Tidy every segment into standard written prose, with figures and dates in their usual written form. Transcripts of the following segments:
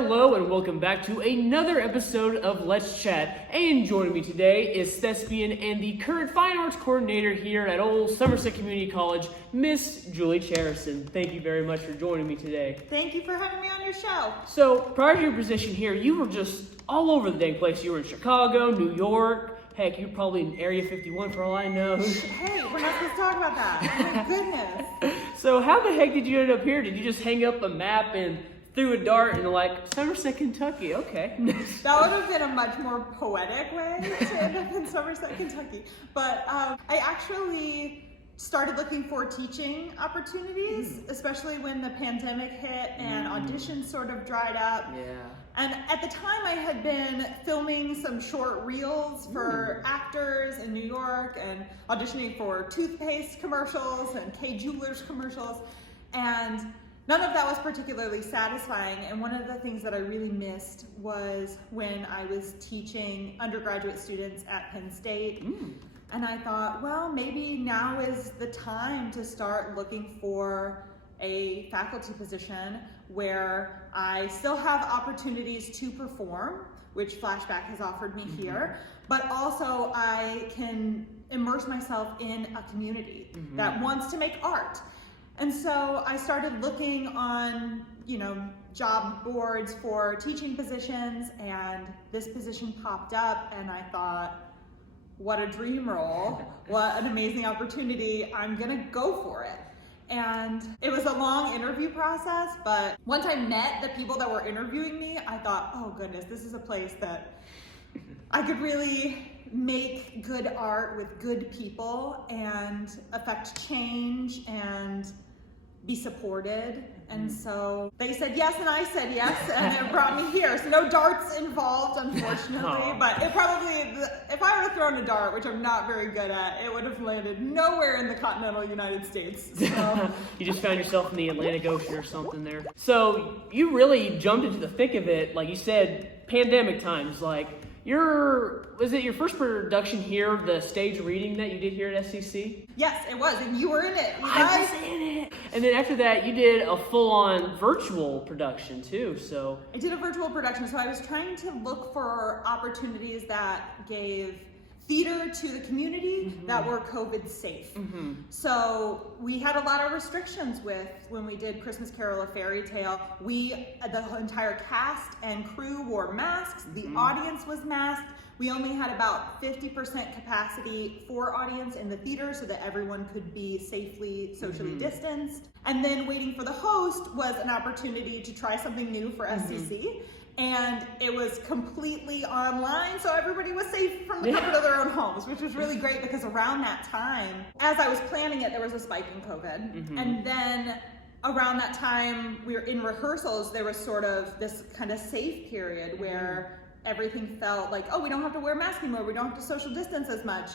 Hello and welcome back to another episode of Let's Chat. And joining me today is thespian and the current fine arts coordinator here at old Somerset Community College, Miss Julie Chereson. Thank you very much for joining me today. Thank you for having me on your show. So, prior to your position here, you were just all over the dang place. You were in Chicago, New York. Heck, you're probably in Area 51 for all I know. Hey, we're not supposed to talk about that. Oh my goodness. So how the heck did you end up here? Did you just hang up a map and threw a dart and Somerset, Kentucky? Okay. That would have been a much more poetic way to end up in Somerset, Kentucky. But I actually started looking for teaching opportunities, especially when the pandemic hit and auditions sort of dried up. Yeah. And at the time I had been filming some short reels for actors in New York and auditioning for toothpaste commercials and Kay Jewelers commercials. And none of that was particularly satisfying. And one of the things that I really missed was when I was teaching undergraduate students at Penn State. And I thought, well, maybe now is the time to start looking for a faculty position where I still have opportunities to perform, which Flashback has offered me here, but also I can immerse myself in a community that wants to make art. And so I started looking on, job boards for teaching positions, and this position popped up, and I thought, what a dream role, what an amazing opportunity, I'm gonna go for it. And it was a long interview process, but once I met the people that were interviewing me, I thought, oh goodness, this is a place that I could really make good art with good people and affect change and be supported. And so they said yes and I said yes, and it brought me here. So no darts involved, unfortunately, but it probably, if I would have thrown a dart, which I'm not very good at, it would have landed nowhere in the continental United States. So. You just found yourself in the Atlantic Ocean or something there. So you really jumped into the thick of it, like you said, pandemic times. Was it your first production here, the stage reading that you did here at SCC? Yes, it was, and you were in it. I was in it. And then after that, you did a full-on virtual production too, so. I did a virtual production, so I was trying to look for opportunities that gave theater to the community that were COVID safe. So we had a lot of restrictions when we did Christmas Carol, A Fairy Tale. The entire cast and crew wore masks, the audience was masked. We only had about 50% capacity for audience in the theater so that everyone could be safely socially distanced. And then waiting for the host was an opportunity to try something new for SCC. And it was completely online, so everybody was safe from the comfort of their own homes, which was really great because around that time, as I was planning it, there was a spike in COVID. And then around that time, we were in rehearsals, there was sort of this kind of safe period where everything felt like, oh, we don't have to wear masks anymore, we don't have to social distance as much.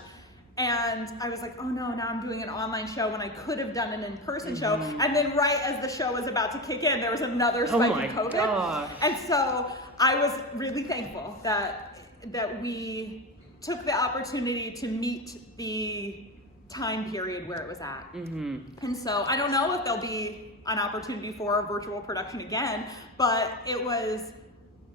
And I was like, oh no, now I'm doing an online show when I could have done an in-person show. And then right as the show was about to kick in, there was another spike in COVID. God. And so I was really thankful that we took the opportunity to meet the time period where it was at. And so I don't know if there'll be an opportunity for a virtual production again, but it was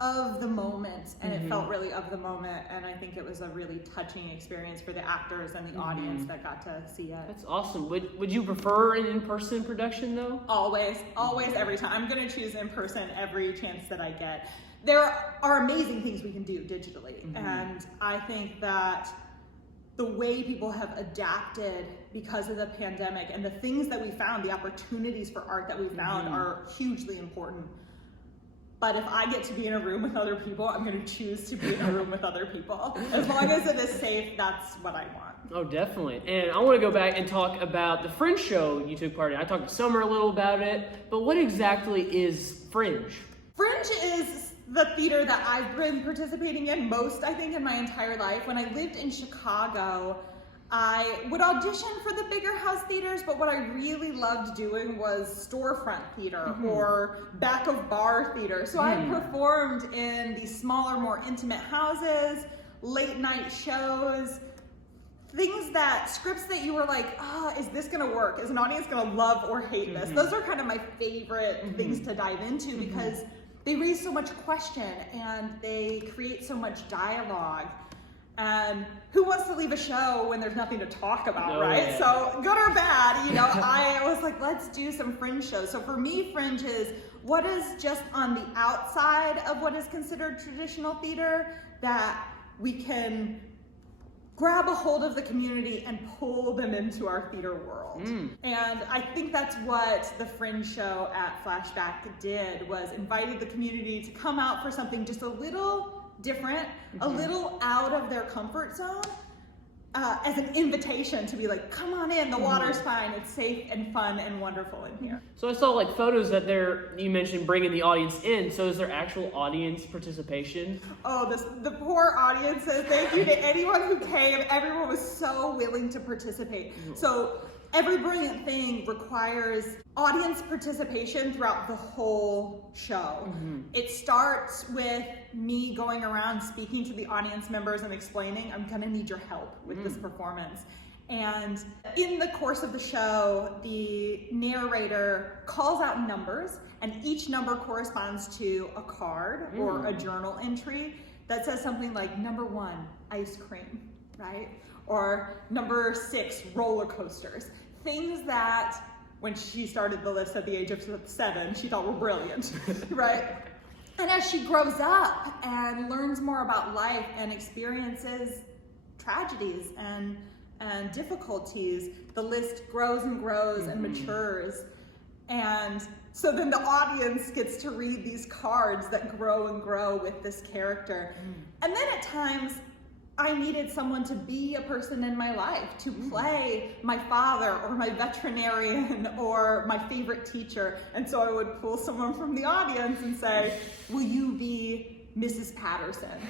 of the moment, and it felt really of the moment, and I think it was a really touching experience for the actors and the audience that got to see it. That's awesome. Would you prefer an in-person production though? Always, every time. I'm gonna choose in person every chance that I get. There are amazing things we can do digitally, and I think that the way people have adapted because of the pandemic and the things that we found, the opportunities for art that we found are hugely important. But if I get to be in a room with other people, I'm going to choose to be in a room with other people. As long as it is safe, that's what I want. Oh, definitely. And I want to go back and talk about the Fringe show you took part in. I talked to Summer a little about it, but what exactly is Fringe? Fringe is the theater that I've been participating in most, I think, in my entire life. When I lived in Chicago, I would audition for the bigger house theaters, but what I really loved doing was storefront theater or back of bar theater. So I performed in these smaller, more intimate houses, late night shows, scripts that you were like, is this gonna work? Is an audience gonna love or hate this? Those are kind of my favorite things to dive into because they raise so much question and they create so much dialogue. And who wants to leave a show when there's nothing to talk about, right? Yeah. So good or bad, you know, I was like, let's do some Fringe shows. So for me, Fringe is what is just on the outside of what is considered traditional theater that we can grab a hold of the community and pull them into our theater world. And I think that's what the Fringe show at Flashback did, was invited the community to come out for something just a little different, a little out of their comfort zone, as an invitation to be like, come on in, the water's fine, it's safe and fun and wonderful in here. So I saw like photos that you mentioned bringing the audience in, so is there actual audience participation? Oh, the poor audiences, thank you to anyone who came, everyone was so willing to participate. So Every Brilliant Thing requires audience participation throughout the whole show. It starts with me going around speaking to the audience members and explaining, I'm gonna need your help with this performance. And in the course of the show, the narrator calls out numbers, and each number corresponds to a card or a journal entry that says something like number 1, ice cream, right? Or number 6, roller coasters. Things that, when she started the list at the age of 7, she thought were brilliant, right? And as she grows up and learns more about life and experiences tragedies and difficulties, the list grows and grows and matures. And so then the audience gets to read these cards that grow and grow with this character. And then at times, I needed someone to be a person in my life, to play my father or my veterinarian or my favorite teacher. And so I would pull someone from the audience and say, will you be Mrs. Patterson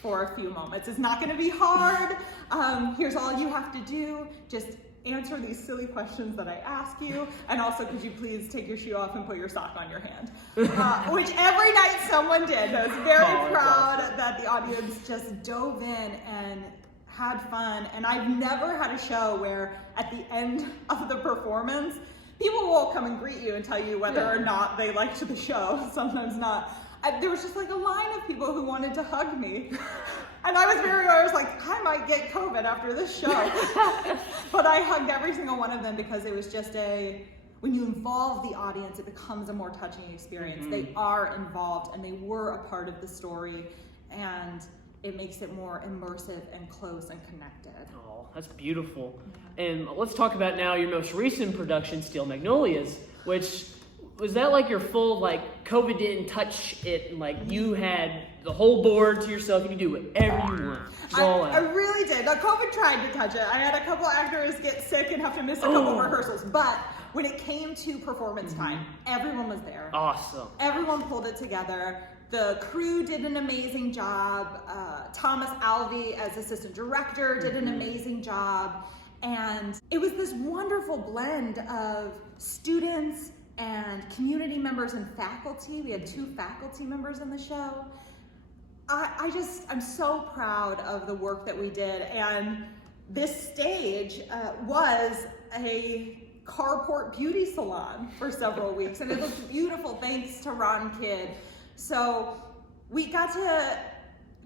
for a few moments? It's not gonna be hard. Here's all you have to do. Just answer these silly questions that I ask you. And also, could you please take your shoe off and put your sock on your hand? Which every night someone did. I was very proud that the audience just dove in and had fun. And I've never had a show where at the end of the performance, people will come and greet you and tell you whether or not they liked the show, sometimes not. There was just like a line of people who wanted to hug me. And I was like, I might get COVID after this show. But I hugged every single one of them because it was just when you involve the audience, it becomes a more touching experience. They are involved and they were a part of the story, and it makes it more immersive and close and connected. Oh, that's beautiful. And let's talk about now your most recent production, Steel Magnolias, which was that like your full, like, COVID didn't touch it, and like you had the whole board to yourself, you could do whatever you want. I really did. Now, COVID tried to touch it. I had a couple actors get sick and have to miss a couple rehearsals, but when it came to performance time, everyone was there. Awesome. Everyone pulled it together. The crew did an amazing job. Thomas Alvey, as assistant director, did an amazing job. And it was this wonderful blend of students and community members and faculty. We had 2 faculty members in the show. I'm so proud of the work that we did. And this stage was a carport beauty salon for several weeks. And it looked beautiful thanks to Ron Kidd. So we got to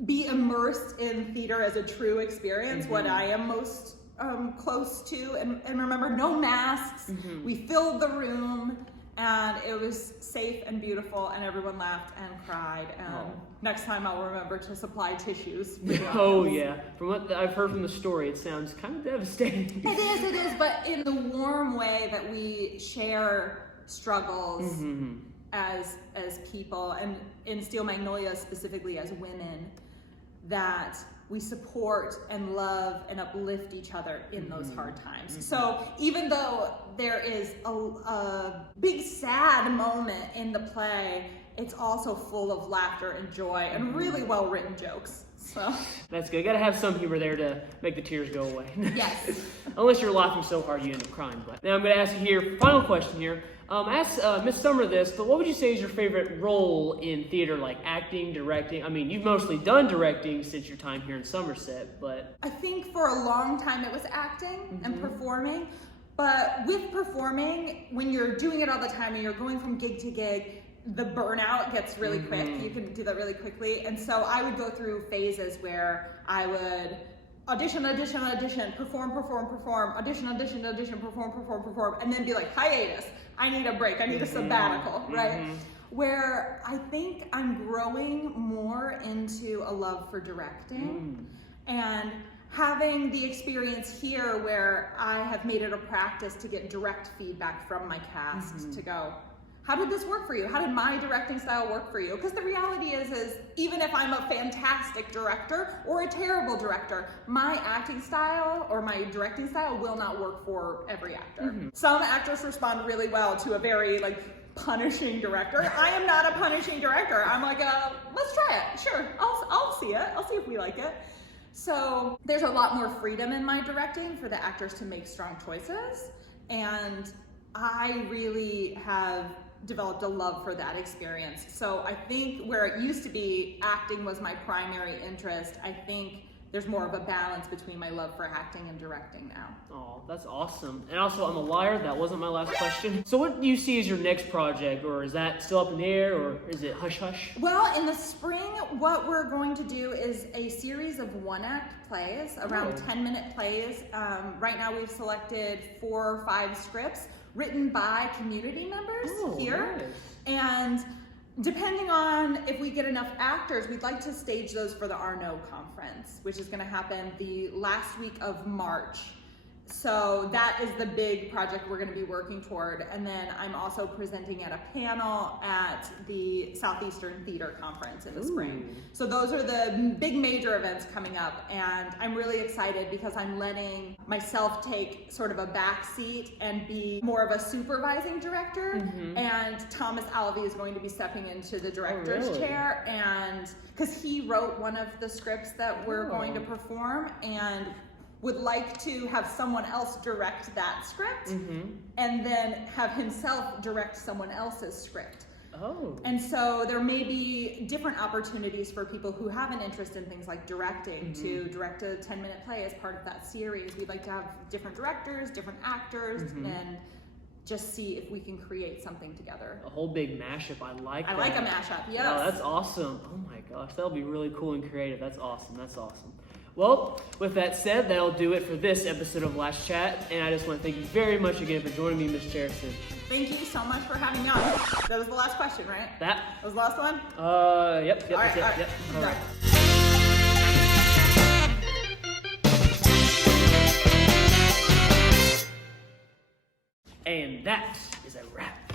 be immersed in theater as a true experience, what I am most close to. And remember, no masks. We filled the room. And it was safe and beautiful, and everyone laughed and cried. And next time I'll remember to supply tissues. Oh yeah, from what I've heard from the story, it sounds kind of devastating. It is, but in the warm way that we share struggles as people, and in Steel Magnolias specifically as women, that we support and love and uplift each other in those hard times. So even though there is a big sad moment in the play, it's also full of laughter and joy and really well-written jokes. So that's good. Gotta have some humor there to make the tears go away. Yes. Unless you're laughing so hard you end up crying. But now I'm gonna ask you here, final question here. Ask Miss Summer this, but what would you say is your favorite role in theater, like acting, directing? I mean, you've mostly done directing since your time here in Somerset, but... I think for a long time it was acting and performing, but with performing, when you're doing it all the time and you're going from gig to gig, the burnout gets really quick. You can do that really quickly. And so I would go through phases where I would audition, perform, audition, perform, and then be like, hiatus. I need a break. I need a sabbatical, right? Where I think I'm growing more into a love for directing and having the experience here where I have made it a practice to get direct feedback from my cast to go, how did this work for you? How did my directing style work for you? Because the reality is even if I'm a fantastic director or a terrible director, my acting style or my directing style will not work for every actor. Some actors respond really well to a very punishing director. I am not a punishing director. I'm like, let's try it. Sure, I'll see it. I'll see if we like it. So there's a lot more freedom in my directing for the actors to make strong choices. And I really have developed a love for that experience. So I think where it used to be acting was my primary interest, I think there's more of a balance between my love for acting and directing now. Oh, that's awesome. And also, I'm a liar. That wasn't my last question. So what do you see as your next project? Or is that still up in the air? Or is it hush-hush? Well, in the spring, what we're going to do is a series of one-act plays, around 10-minute plays. Right now, we've selected 4 or 5 scripts written by community members here. Nice. And depending on if we get enough actors, we'd like to stage those for the Arno conference, which is going to happen the last week of March. So that is the big project we're going to be working toward. And then I'm also presenting at a panel at the Southeastern Theater Conference in the spring. So those are the big major events coming up. And I'm really excited because I'm letting myself take sort of a back seat and be more of a supervising director. And Thomas Alvey is going to be stepping into the director's chair. And because he wrote one of the scripts that we're going to perform and would like to have someone else direct that script and then have himself direct someone else's script. And so there may be different opportunities for people who have an interest in things like directing to direct a 10-minute play as part of that series. We'd like to have different directors, different actors, and just see if we can create something together. A whole big mashup. I like that. I like a mashup, yes. Oh, that's awesome. Oh my gosh, that'll be really cool and creative. That's awesome. That's awesome. Well, with that said, that'll do it for this episode of Last Chat, and I just want to thank you very much again for joining me, Miss Chereson. Thank you so much for having me on. That was the last question, right? That was the last one? Yep. All right. All right. And that is a wrap.